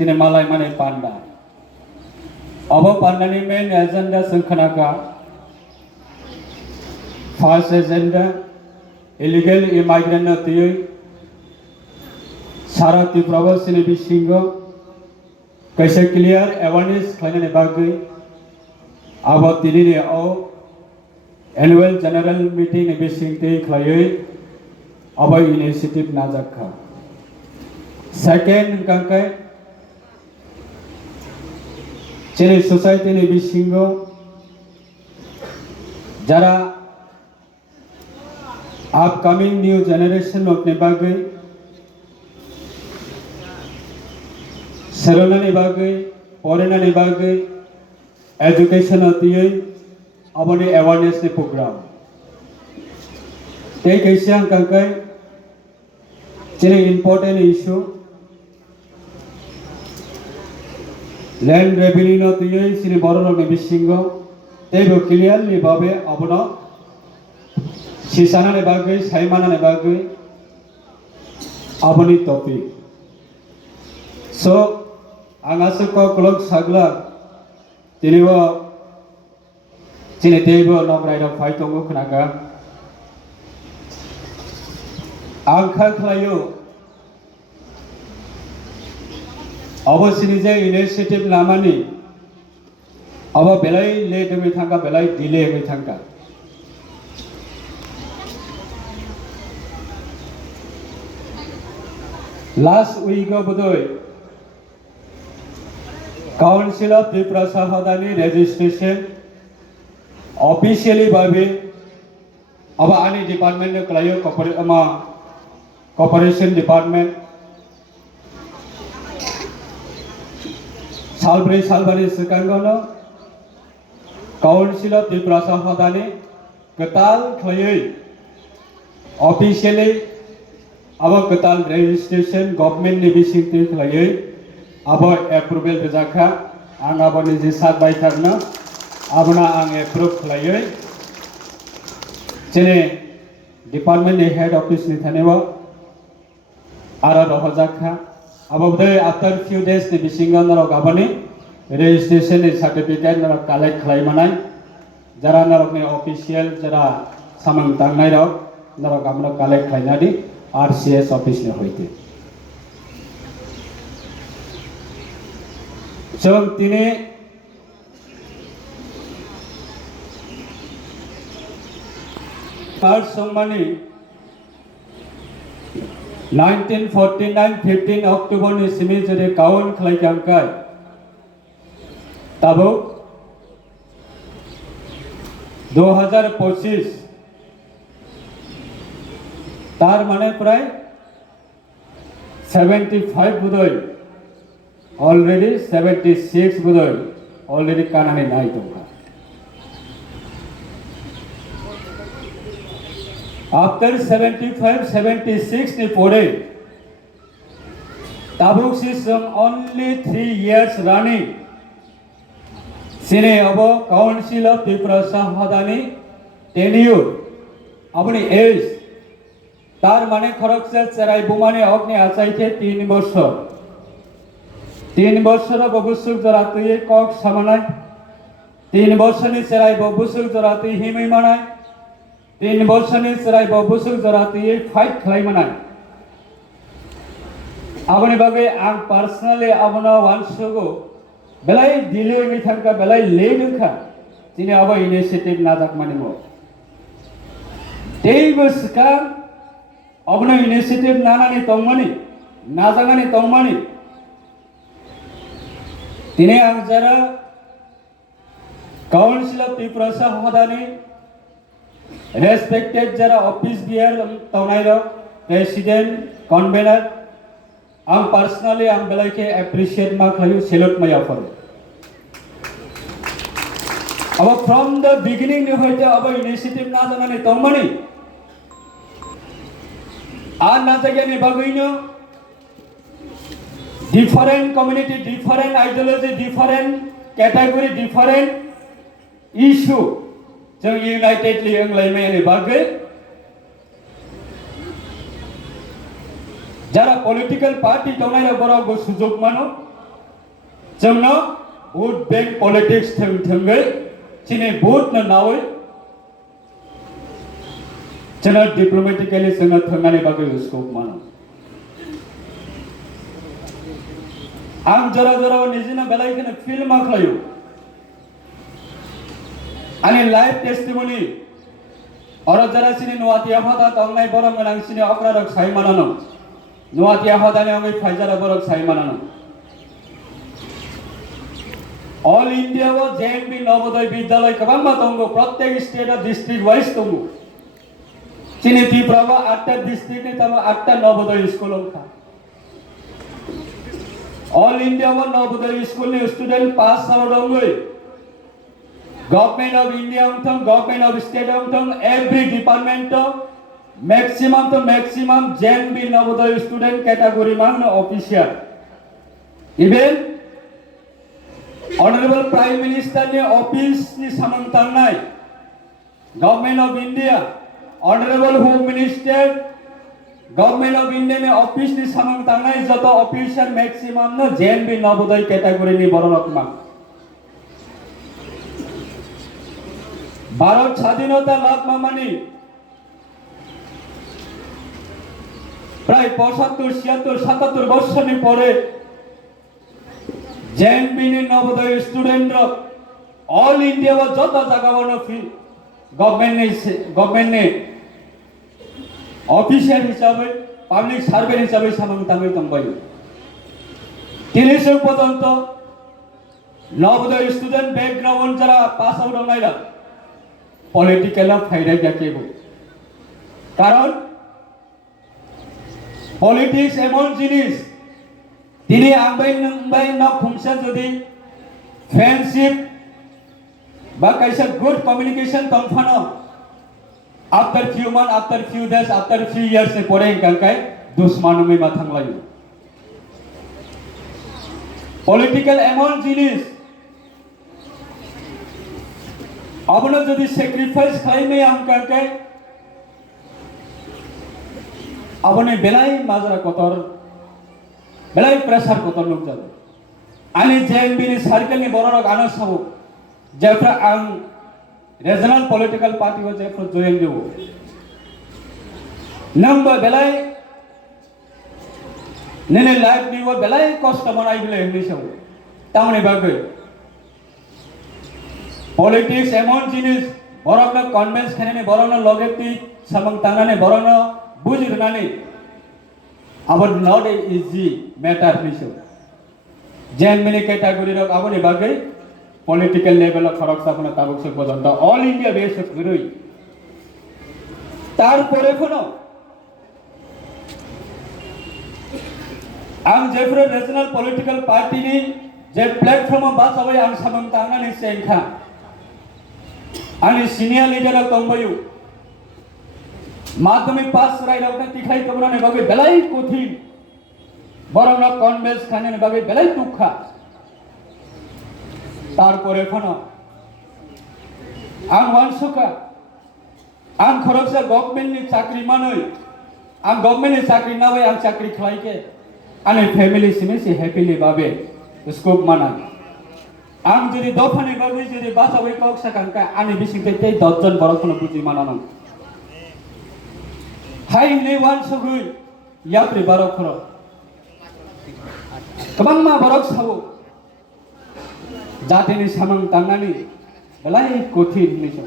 Cine malai mane panda. Abo panda ni main agenda sengkanaka. First agenda illegal immigrant na tiyoi. Sara Tripura sini bisingo. Kaisa clear awareness khlane ne bagai. Abo tini ne o annual general meeting ne bisingte khlaioi. Abo initiative najakha. Second kangkai Cine society ne bisingo jara upcoming new generation of ne bagai Sarana ne bagai Porena ne bagai education atiyai abone awareness ne program te kaisa kangkai Cine important issue land revenue no tiyai sini borok ne bisingo tebo clearly babe abono sisana ne bagai saimana ne bagai aboni topic so angase ko klok sagla tinibo sini tebo no raida fight tongo khnaka angkha khlayo Obosini je initiative lamani abo belai late me thanga belai delay me thanga last week bodoi Council of Tripura Sahodani registration officially babe abo ani department ne klayo corporation department Salbani sekangono Council of Tripura Sahodani ketal klayoi officially abo ketal registration government ni bisingti klayoi abo approval bejakha ang abo ni jisat bai thakna abona ang approve klayoi chene department ni head office ni thanebo ara rohjakha Abo budai after few days ni bisingan narok abani registration ni certificate narok collect khlai manai jara narok ni official jara samang tangnai rok narok amno collect khlai nadi RCS office ni hoite so tini first sommani 1949 15 October ni simi jere kaun khlai jangkai tabo 2025 tar mane pray 75 budoi already 76 budoi already kanani nai tongka After 75, 76 ni pore, Tabuk system only 3 years running. Sine abo Council of Tripura Sahodani tenure, apni age, tar mane khorokse charai bumane apni achai the 3 bochor. 3 bochor bobusuk joratuye kok samanai, 3 bochor ni charai bobusuk joratuye himai manai. 3 বছরনি সরাই ববুসুক জরাতি fight খাই মানাই আপনি বাগে আং personally আপনা ওয়ানসগো বেলাই দিলে me থাকা বেলাই লেনখা তিনি আবা ইনিশিয়েটিভ না দাক মানিমো তেই বসকা আপনা ইনিশিয়েটিভ নানানি তংমানি না জাগানি তংমানি তিনি আং যারা কাউন্সিল অফ ত্রিপুরা সাহদানি Respected jara office bear taunairo president convener am personally am belai appreciate ma khayu salute ma offer aba from the beginning ni hoite aba initiative na janani tongmani ar na jagani baguino different community different ideology different category different issue जों unitedly अंगलायनायनि बागै যারা political party তনাইরা বড় সুযোগ মানো जोंनो vote bank politics थोंगै चिनि vote न नावै जोंनो diplomatically जोंनो थांनानै बागै स्कोप मानो आं जरा जरा निजिना बेलायखौनो फिल माख्लायो आंनि लाइफ टेस्टिमनी और जरा सिनि नुवाती आफादा तंनाय बरं गोनां सिनि अक्रारक साय मानानो नुवाती आफादानि आंनि फाइजारा बरक साय मानानो ऑल इंडिया वो जेएनबी नवोदय विद्यालय कबांबा दंगो प्रत्येक स्टेट और डिस्ट्रिक्ट वाइज दंगो चिनि त्रिपुरा 8टा डिस्ट्रिक्ट नि तब 8टा नवोदय स्कूल खा ऑल इंडिया वो नवोदय स्कूल नि स्टूडेंट पास साव दंगो government of India government of state every department maximum तो maximum JNV Navodaya student category मांग official even honourable prime minister ने ऑफिस नि सामंतांनाय government of India honourable home minister government of India ने office नि सामंतांनाय जत official maximum न JNB Navodaya category नि बरनक मा भारत स्वाधीनता लाभ मामानी प्राय 75 76 77 वर्षनि परे जेएनबी नि नवोदय स्टूडेंट ऑल इंडिया व जत जगावनो गवर्नमेंट ने ऑफिशियल हिसाबै पब्लिक सर्वे हिसाबै सामंताङै दंबायो तिनिसो पर्यन्त नवोदय स्टूडेंट बैकग्राउंड जरा पास आउट दंनायरा पॉलिटिकल फायदा गैयाखैबो कारण पॉलिटिक्स एमन जिनिस दिनै आंबाय नोंबाय न फंसा जुदि फ्रेंडशिप बा कैसे गुड कम्युनिकेशन दंफानो after few month after few days after few years ने परे गांकाय दुश्मनमै मा थांलायो पॉलिटिकल एमन जिनिस अपनो जदि सैक्रिफाइस खालामनाय आं गांकाय अपने बेलाय माजरा कतर बेलाय प्रेसार कतर लोग जादों आंनि जेएनबी नि सार्केल नि बरनक आनो साबो जेफ्रा आं रिजनल पॉलिटिकल पार्टी व जेफ्रा जयन देवो नंबर बेलाय नेने लाइफ नि व बेलाय कष्ट मनाय बिले हनि साबो तामने बागै पॉलिटिक्स एमन जिनिस बरनो कन्वेंस खाने बरनो लगेती समंग तांगाने बरनो बुझिरनाने अब not a easy matter निसो JNB नि कैटेगरी रक आबनि बागै पॉलिटिकल लेवल खरक सापना ताबुक से पर्यंत ऑल इंडिया बेस गरई तार परे कोनो आं जेफ्रा नेशनल पॉलिटिकल पार्टी नि जे प्लेटफॉर्म बा सबै आं समंग तांगाने सेंखा आंनि सीनियर लीडर दंबायो माध्यमिक पास रायदावना तिखाय कबराने बागै बेलाय कठिन बरंना कन्वेंस खाने बागै बेलाय दुखा तारपरे फनो आं वानसुका आं खरकसा गवर्नमेंट नि चाकरी मानै आं गवर्नमेंट नि चाकरी नाबै आं चाकरी खलायके आंनि फैमिली सिमेसि हैप्पीली बाबे स्कोप माना आं जुदि दफानि बागै जुदि बासावै कक्सा कांका आंनि बिसिंते ते 10 जन बरखनो बुजि मानानो हाय ने वानसुगै याप्रि बारखरो कबांमा बरक साबो जातिनि सामंग तांनानि बेलाय कठिन निसो